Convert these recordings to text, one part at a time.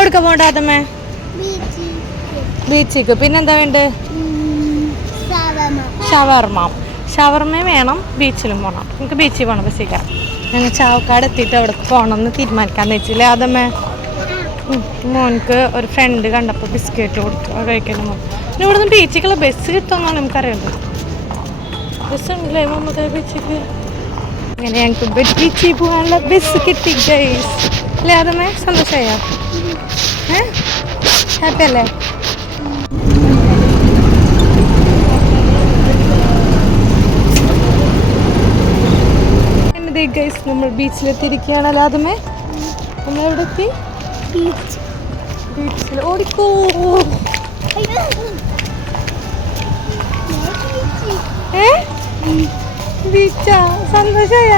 എവിടേക്കാ പോണ്ട ബീച്ച് ബീച്ചിക്ക്. പിന്നെന്താ വേണ്ടത് ഷവർമ. ഷവർമ വേണം ബീച്ചിലും പോകണം നമുക്ക് ബീച്ചിൽ പോകണം ബസ്സിൽ കയറാം ഞങ്ങൾ ചാവക്കാട് എത്തിയിട്ട് അവിടെ പോകണം എന്ന് തീരുമാനിക്കാന്ന് വെച്ചില്ലേ അതമ്മേ മോനക്ക് ഒരു ഫ്രണ്ട് കണ്ടപ്പോൾ ബിസ്ക്കറ്റ് കൊടുത്തു കഴിക്കണം മോൻ പിന്നെ ഇവിടെ നിന്ന് ബീച്ചിക്കുള്ള ബസ് കിട്ടുമെന്നാണ് നമുക്കറിയുള്ളത് ബസ് ഉണ്ടല്ലേ നമുക്ക് ബീച്ചിക്ക്? അങ്ങനെ ഞങ്ങൾക്ക് ബീച്ചിൽ പോകാനുള്ള ബസ് കിട്ടി ഗൈസ് അല്ലേ അതമ്മേ സന്തോഷമായോ ഹാപ്പി അല്ലേ ഗൈസ് നമ്മൾ ബീച്ചിലെത്തിയിരിക്കുകയാണ് അല്ലാതെ നമ്മൾ എവിടെ എത്തി ബീച്ച് ബീച്ചിൽ ഓടിക്കോ. ഏ? ബീച്ചാ? സന്തോഷായ?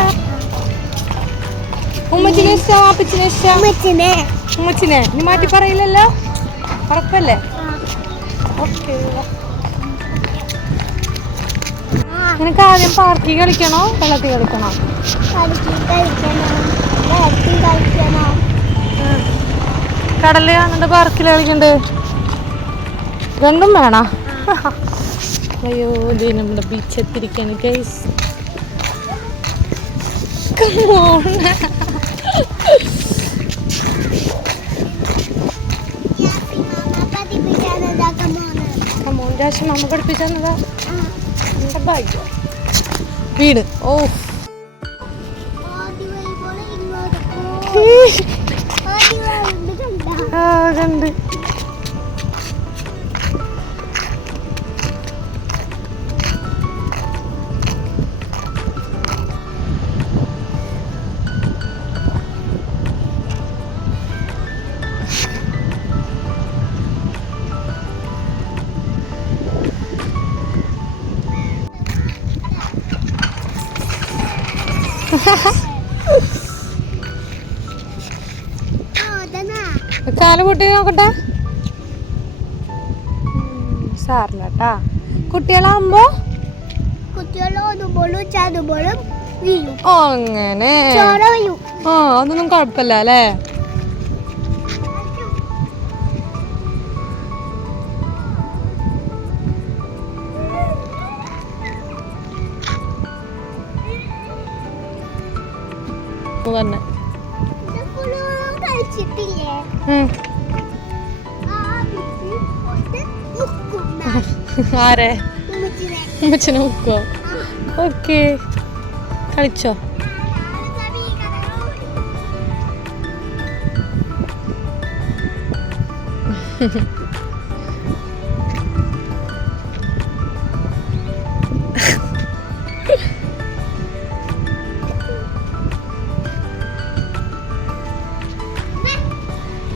ഉമ്മച്ചിനെ ഇഷ്ടം അപ്പച്ചിനെ ഇഷ്ടം അമ്മച്ചിനെ ഉമ്മച്ചിനെ നീ മാറ്റി പറയില്ലല്ലോ? ഉറപ്പല്ലേ? ഓക്കെ. നിനക്ക് ആദ്യം പാർക്കി കളിക്കണോ? വെള്ളത്തിൽ കളിക്കണോ? കടൽ കാണണ്ട പാർക്കിൽ കളിക്കണ്ട്? രണ്ടും വേണോ? അയ്യോ നമ്മുടെ ബീച്ച് എത്തിരിക്കാണ് ഗൈസ് പതിപ്പിച്ചാണ് മോനെ രാശി മമ്മ പഠിപ്പിച്ചു തന്നതാ എന്റെ ഭാഗ്യം വീട്. ഓ. ആ കണ്ട് കാൽ പൊട്ടി നോക്കട്ടെ. കുട്ടികളാകുമ്പോ ചാടുമ്പോഴും വീഴും. ഓ അങ്ങനെ. ആ അതൊന്നും കുഴപ്പമില്ല അല്ലേ? ഞാൻ. ആരെ? അമ്മച്ചനെ ഉക്കോ ഓക്കെ. കളിച്ചോ?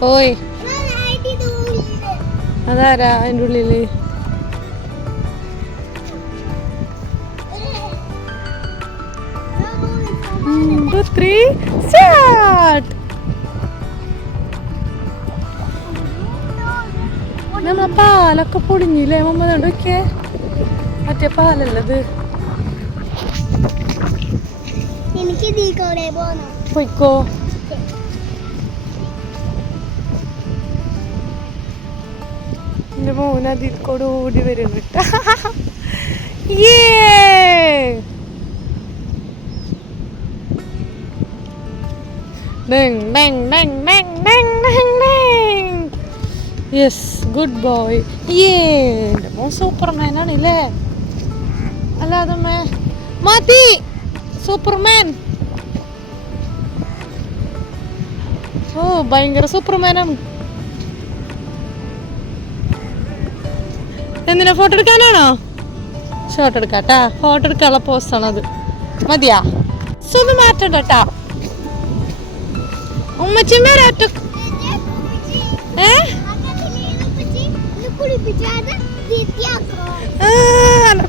ഓയ്. അതാരാ അതിന്റെ ഉള്ളിൽ? three, start! നമ്മളെ പാലൊക്കെ പൊടിഞ്ഞില്ലേ മമ്മ നോക്കിയേ. മറ്റേ പാലല്ലത്. എനിക്ക് പൊയ്ക്കോ. മോൻ അതിൽ കൂടെ ഓടി വരും യെസ് ഗുഡ് ബോയ് ഏ മോൻ സൂപ്പർമാൻ ആണല്ലേ അല്ലാതെ മതി. സൂപ്പർമാൻ ഓ ഭയങ്കര സൂപ്പർമാനാണ് എന്തിനാ ഫോട്ടോ എടുക്കാനാണോ? ഷോട്ട് എടുക്കാട്ടാ. ഫോട്ടോ എടുക്കാനുള്ള പോസ്റ്റാണ് അത് മതിയാ. സുന്ന് മാറ്റണ്ട കേട്ടാ ഉമ്മച്ചും വരാറ്റ ഏ?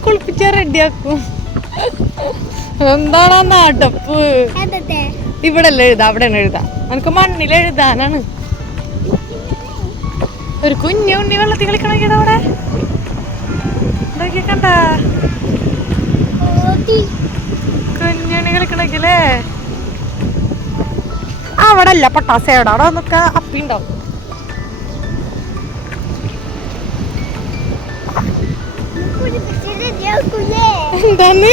കുളിപ്പിച്ച റെഡിയാക്കും എന്താണ് നാട്ടപ്പ് അതത്തെ ഇവിടെ അല്ല എഴുതാ അവിടെ എഴുതാ. എനിക്ക് മണ്ണിൽ എഴുതാനാണ്. ഒരു കുഞ്ഞു ഉണ്ണി വെള്ളത്തിൽ കളിക്കണമെങ്കിൽ അവിടെ ഇതൊക്കെ കണ്ട? കുഞ്ഞുണ്ണി കളിക്കണൊക്കെല്ലേ അവിടെ അല്ല പട്ടാസ എവിടെ അവിടെ നോക്ക അപ്പിണ്ടാവും എന്താണ്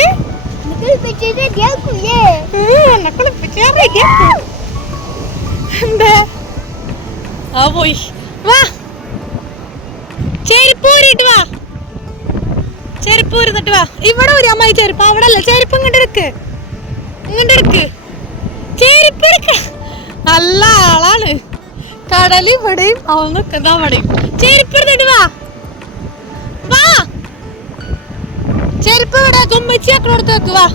എന്താ? ആ പോയി. വാ. ചെരുപ്പ് ഊരിട്ട് വാ. ചെരുപ്പ് വരുന്നിട്ട് വാ. ഇവിടെ ഒരു അമ്മായി ചെരുപ്പ് അവിടെ അല്ല ചെരുപ്പ് ഇങ്ങോട്ട് എടുക്ക്. ഇങ്ങോട്ട് എടുക്ക്. ചെരുപ്പ് എടുക്ക. നല്ല ആളാണ്. കടൽ ഇവിടെയും അവൻ നിൽക്കുന്ന അവിടെയും. ചെരുപ്പ് എടുത്തിട്ട് വാ. വാ. ചെരുപ്പ് ഇവിടെ തുമ്മിച്ചി അക്കടത്ത് വെക്ക്. വാ.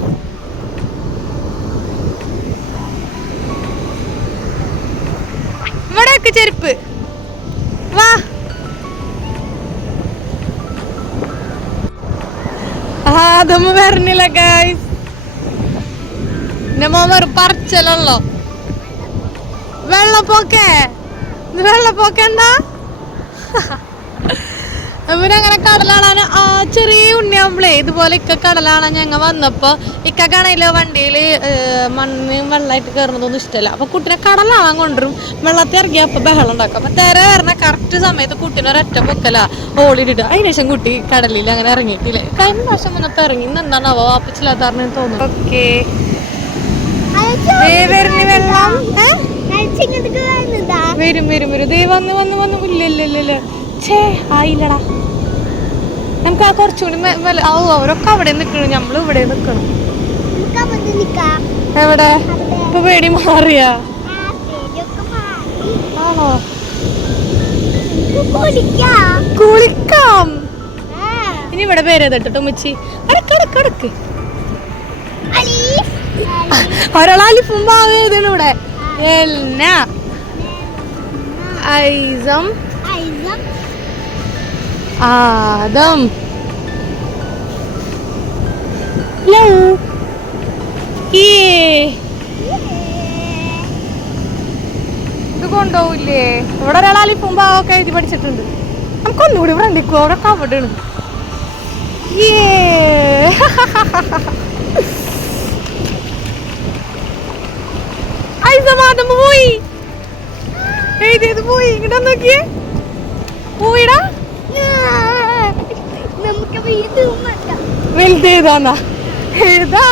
ഇവിടെ ചെരുപ്പ്. വാ. അതൊന്നും വരണില്ല ഗൈസ് നമ്മ വെറും പറിച്ചല്ലോ വെള്ളപ്പൊക്കെ. വെള്ളപ്പൊക്കെ എന്താ? ഇവരങ്ങനെ കടലാണ് ആ ചെറിയ ഉണ്ണിയാവുമ്പളേ ഇതുപോലെ ഇക്ക കടലാണ് ഞങ്ങൾ വന്നപ്പോ. ഇക്കാണെങ്കിൽ വണ്ടിയിൽ മണ്ണ് വെള്ളമായിട്ട് കയറുന്നതൊന്നും ഇഷ്ടമല്ല അപ്പൊ കുട്ടീനെ കടലാവാൻ കൊണ്ടുവരും. വെള്ളത്തിൽ ഇറങ്ങിയപ്പോ ബഹളം ഉണ്ടാക്കും. അപ്പൊ തെര വരണ കറക്റ്റ് സമയത്ത് കുട്ടീനെ ഒരൊറ്റ പൊക്കല ഓളിയിട്ടിട്ട് അതിനുശേഷം കുട്ടി കടലിൽ അങ്ങനെ ഇറങ്ങിയിട്ടില്ല. കഴിഞ്ഞ പ്രാവശ്യം വന്നപ്പോ ഇറങ്ങി. ഇന്ന് എന്താണാവോ വാപ്പിച്ചില്ലാത്താറിന് തോന്നുന്നു. ഓക്കേ. വെള്ളം. വരും വരും വരും. ദൈവം വന്ന് വന്ന് വന്ന്. ഇല്ല ഇല്ല ഇല്ല. ഛേ ആയില്ലടാ. നമുക്ക് ആ കുറച്ചുകൂടി ഔ അവരൊക്കെ അവിടെ നിൽക്കണം. നമ്മൾ ഇവിടെ നിൽക്കണം. നിൽക്കാം എവിടെ? ഇപ്പൊ പേടി മാറിയാ? ആണോ? കുളിക്കാം. ഇനി ഇവിടെ പേര് ഏതട്ടോ ഉമ്മച്ചി? അടക്ക് അടക്ക് അടക്ക്. എഴുതണം ഇവിടെ. ഐസം ഐസം. ആദം Hello. ഏ ഇത് കൊണ്ടുപോവില്ലേ? ഇവിടെ അലിഫും ഭാവമൊക്കെ എഴുതി പഠിച്ചിട്ടുണ്ട്. നമുക്കൊന്നുകൂടി ഫ്രണ്ടിക്കോ അവിടെ കവടാണ് പോയി. പോയി. ഇങ്ങോട്ട് നോക്കിയേ. പോയിടാ. നമുക്ക് വലുത് ഏതാന്നാ? ഏതാ?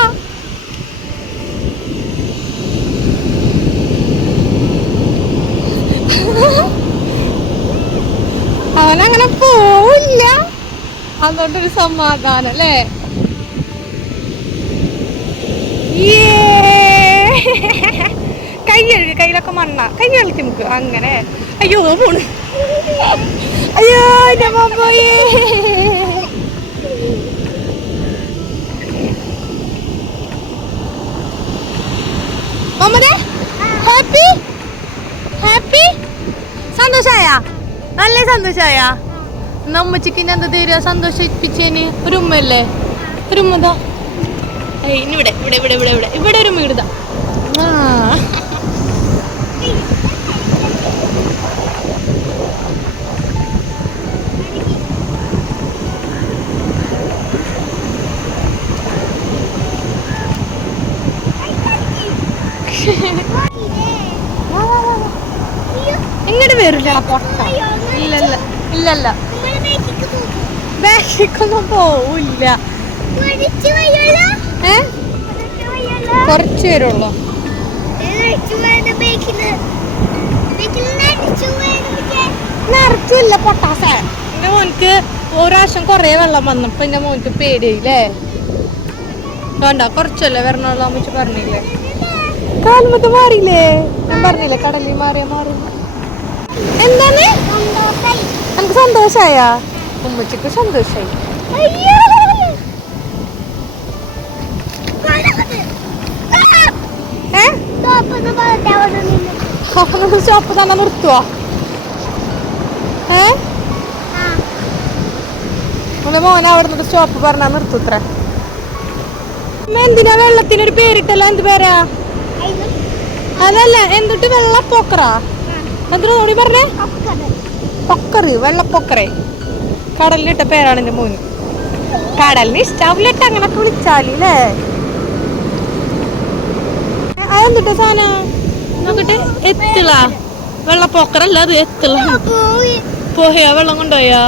അവനങ്ങനെ പോവില്ല. അതുകൊണ്ടൊരു സമാധാനം അല്ലേ? കൈ കഴുകി കയ്യിലൊക്കെ മണ്ണ. കൈ കളിക്കും നമുക്ക് അങ്ങനെ. അയ്യോ പോണ്. അയ്യോ മോൻ പോയേ മമ്മനെ ഹാപ്പി? ഹാപ്പി? സന്തോഷായ? നല്ല സന്തോഷായ? നമ്മച്ചിക്ക് എന്താ തരുക സന്തോഷിപ്പിച്ചേന്. ഒരു ഉമ്മയല്ലേ? ഒരു ഉമ്മതാ ഇനി ഇവിടെ ഇവിടെ ഇവിടെ ഇവിടെ ഇവിടെ. ഇവിടെ ഒരു ആ വാ, വാ, വാ, വാ. ഇങ്ങോട്ട് വരില്ല പൊട്ട. ഇല്ലല്ല ഇല്ലല്ല. ബാക്കിക്കൊന്നും പോവില്ല. ഏ? കുറച്ച് നിറച്ചില്ല പൊട്ടാസ. എന്റെ മോനിക്ക് ഒരാവശ്യം കൊറേ വെള്ളം വന്നപ്പോ എന്റെ മോനിക്ക് പേടിയില്ലേ വേണ്ട കുറച്ചല്ലേ അമ്മച്ച് പറഞ്ഞില്ലേ? കാൽമത്ത് മാറിയില്ലേ? ഞാൻ പറഞ്ഞില്ലേ കടലിൽ മാറിയ മാറി എന്താണ്? നമുക്ക് സന്തോഷായ? ഉമ്മച്ചിക്ക് സന്തോഷായി. ഷോപ്പ് തന്നെ നിർത്തുവോ? ഏ? നമ്മുടെ മോൻ അവിടെ നിന്ന് സ്റ്റോപ്പ് പറഞ്ഞാ നിർത്തൂത്ര. എന്തിനാ വെള്ളത്തിനൊരു പേരിട്ടല്ലോ? എന്ത് പേരാ? അതല്ല എന്തിട്ട് വെള്ളപ്പൊക്കറാ? എന്തിനാ തോണി പറഞ്ഞേ? പൊക്കറ്. വെള്ളപ്പൊക്കറേ. കടലിലിട്ട പേരാണ് എന്റെ മോന്. കടലിന് ഇഷ്ടാവില്ലട്ട് അങ്ങനൊക്കെ അല്ലേ അതെന്തിട്ട സാധന? നോക്കട്ടെ എത്തിള. വെള്ളപ്പൊക്കറല്ല അത് എത്തിള. പോയാ. വെള്ളം കൊണ്ടുപോയാ?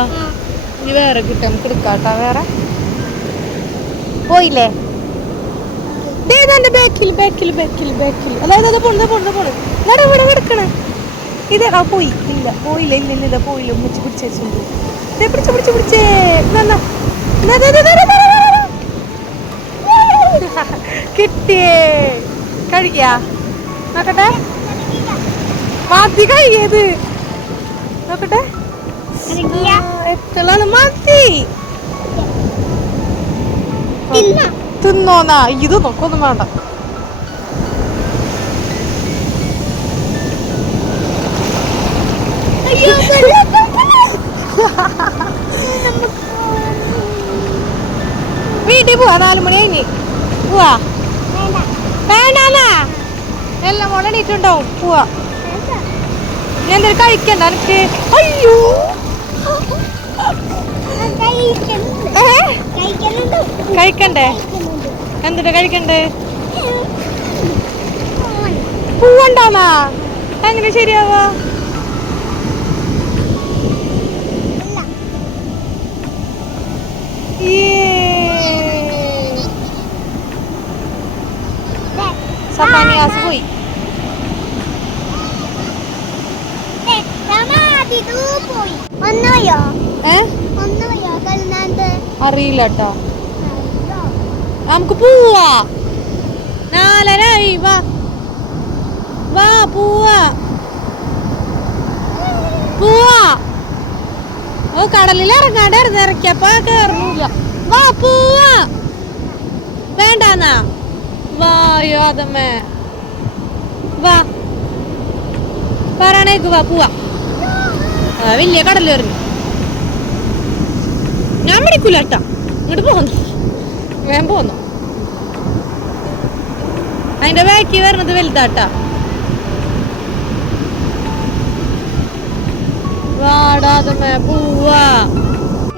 ഇനി വേറെ കിട്ടാം. നമുക്ക് എടുക്കാട്ടാ വേറെ. പോയില്ലേ? ബാക്കിൽ ബാക്കിൽ ബാക്കിൽ ബാക്കിൽ അതായത് അത് പോണത് പോണത് പോണത് ഇവിടെ ഇവിടെ കിടക്കണ. ഇത് ആ പോയി ഇല്ല പോയില്ല ഇല്ല ഇല്ല ഇതാ പോയില്ല ഉമ്മച്ച് പിടിച്ചു ദേ പിടിച്ച് പിടിച്ച് പിടിച്ചേ. ദാ. കിട്ടിയേ. കഴിക്കാ? നോക്കട്ടെ. മതി കഴിയത്. നോക്കട്ടെ. ഇറങ്ങിയ മാത്തി മതി തിന്നോന്നാ? ഇത് നോക്കൊന്നും വേണ്ട. വീട്ടിൽ പോവാ നാല് മണി കഴിഞ്ഞ് പോവാ വേണ്ടാന്നാ എല്ലാം മോളെ എണീറ്റുണ്ടാവും പോവാ ഞാൻ എന്തൊരു കഴിക്കണ്ട എനിക്ക് അയ്യോ? കഴിക്കണ്ടേ എന്തിട്ടാ കഴിക്കണ്ടേ പൂവണ്ടാന്നാ എങ്ങനെ ശരിയാവാ ഒന്നോയോ കൽനാന്ത് അറിയില്ല കേട്ടോ നമുക്ക് പോവാ. നാലരായി വാ. വാ പോവാ. പോവാ. ഓ കടലിൽ ഇറങ്ങാണ്ട് ഇറങ്ങി കേറില്ല വാ പോവാ. വേണ്ടാന്നാ? വായോ അതമ്മേ വാ പറയണേക്ക് വാ പോവാ വലിയ കടലിൽ ഇറങ്ങി ഞാൻ പിടിക്കൂല കേട്ടാ ഇങ്ങോട്ട് പോന്നു വേഗം പോന്നു അതിന്റെ ബാക്കി വരണത് വലുതാട്ടാ വാടാതമ്മേ പോവാ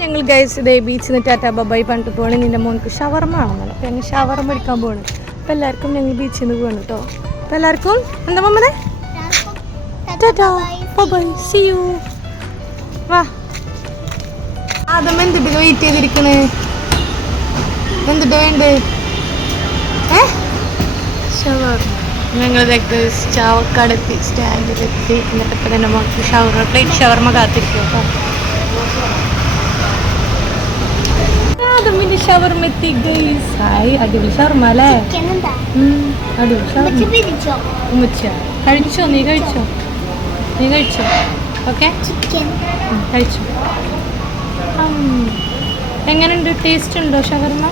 ഞങ്ങൾ ഗൈസ് ഇതേ ബീച്ചിൽ നിന്ന് ടാറ്റാ ബബായി പണ്ട് പോകണേ നിന്റെ മോനക്ക് ഷവർമ ആണെന്നല്ലോ. അപ്പം ഞങ്ങൾ ഷവർമ എടുക്കാൻ പോവാണ് അപ്പം എല്ലാവർക്കും ഞങ്ങൾ ബീച്ചിൽ നിന്ന് പോകണം കേട്ടോ അപ്പം എല്ലാവർക്കും എന്താ മമ്മനെ ടാറ്റ ബൈ സി യു വാ. അതമ്മ എന്തിട്ട് വെയിറ്റ് ചെയ്തിരിക്കണേ? എന്തിട്ട് വേണ്ടേ? ഏ? ഷവർമ ഞങ്ങൾ ചാവക്കാടെത്തി സ്റ്റാൻഡിലെത്തി എന്നിട്ട് ഇപ്പം തന്നെ നമുക്ക് ഷവർമ പ്ലേറ്റ് ഷവർമ കാത്തിരിക്കും കേട്ടോ അതമ്മിന്റെ ഷവർമ എത്തി ഗൈസ് ഹായ് അടിപൊളി ഷവർമ അല്ലേ അടിപൊളി ഷവർമ ഉമ്മച്ച കഴിച്ചോ നീ കഴിച്ചോ? നീ കഴിച്ചോ? ഓക്കെ ചിക്കൻ കഴിച്ചോ. എങ്ങനെയുണ്ട് ടേസ്റ്റ് ഉണ്ടോ ഷവർമ?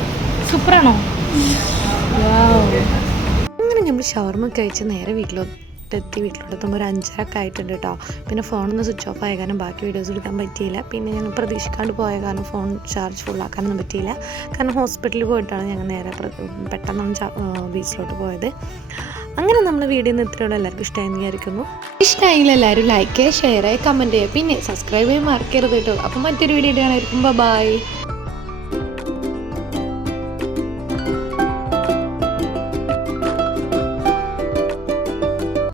സൂപ്പറാണോ? അങ്ങനെ നമ്മൾ ഷവർമ കഴിച്ച് നേരെ വീട്ടിലോട്ടെത്തി വീട്ടിലോട്ടെത്തുമ്പോൾ ഒരു അഞ്ചരക്കെ ആയിട്ടുണ്ട് കേട്ടോ. പിന്നെ ഫോണൊന്ന് സ്വിച്ച് ഓഫ് ആയ കാരണം ബാക്കി വീഡിയോസ് എടുക്കാൻ പറ്റിയില്ല. പിന്നെ ഞങ്ങൾ പ്രതീക്ഷിക്കാണ്ട് പോയ കാരണം ഫോൺ ചാർജ് ഫുള്ളാക്കാനൊന്നും പറ്റിയില്ല. കാരണം ഹോസ്പിറ്റലിൽ പോയിട്ടാണ് ഞങ്ങൾ നേരെ പെട്ടെന്നാണ് ബീച്ചിലോട്ട് പോയത്. അങ്ങനെ നമ്മൾ വീഡിയോ നിന്ന് ഇത്രയുള്ള എല്ലാവർക്കും ഇഷ്ടമായി വിചാരിക്കുന്നു. ഇഷ്ടമായെങ്കിൽ എല്ലാവരും ലൈക്ക് ചെയ്യുക ഷെയർ ചെയ്യുക. കമന്റ് ചെയ്യുക പിന്നെ സബ്സ്ക്രൈബ് ചെയ്യാൻ മറക്കരുത് കേട്ടോ. അപ്പം മറ്റൊരു വീഡിയോ കാണായിരിക്കും ബൈ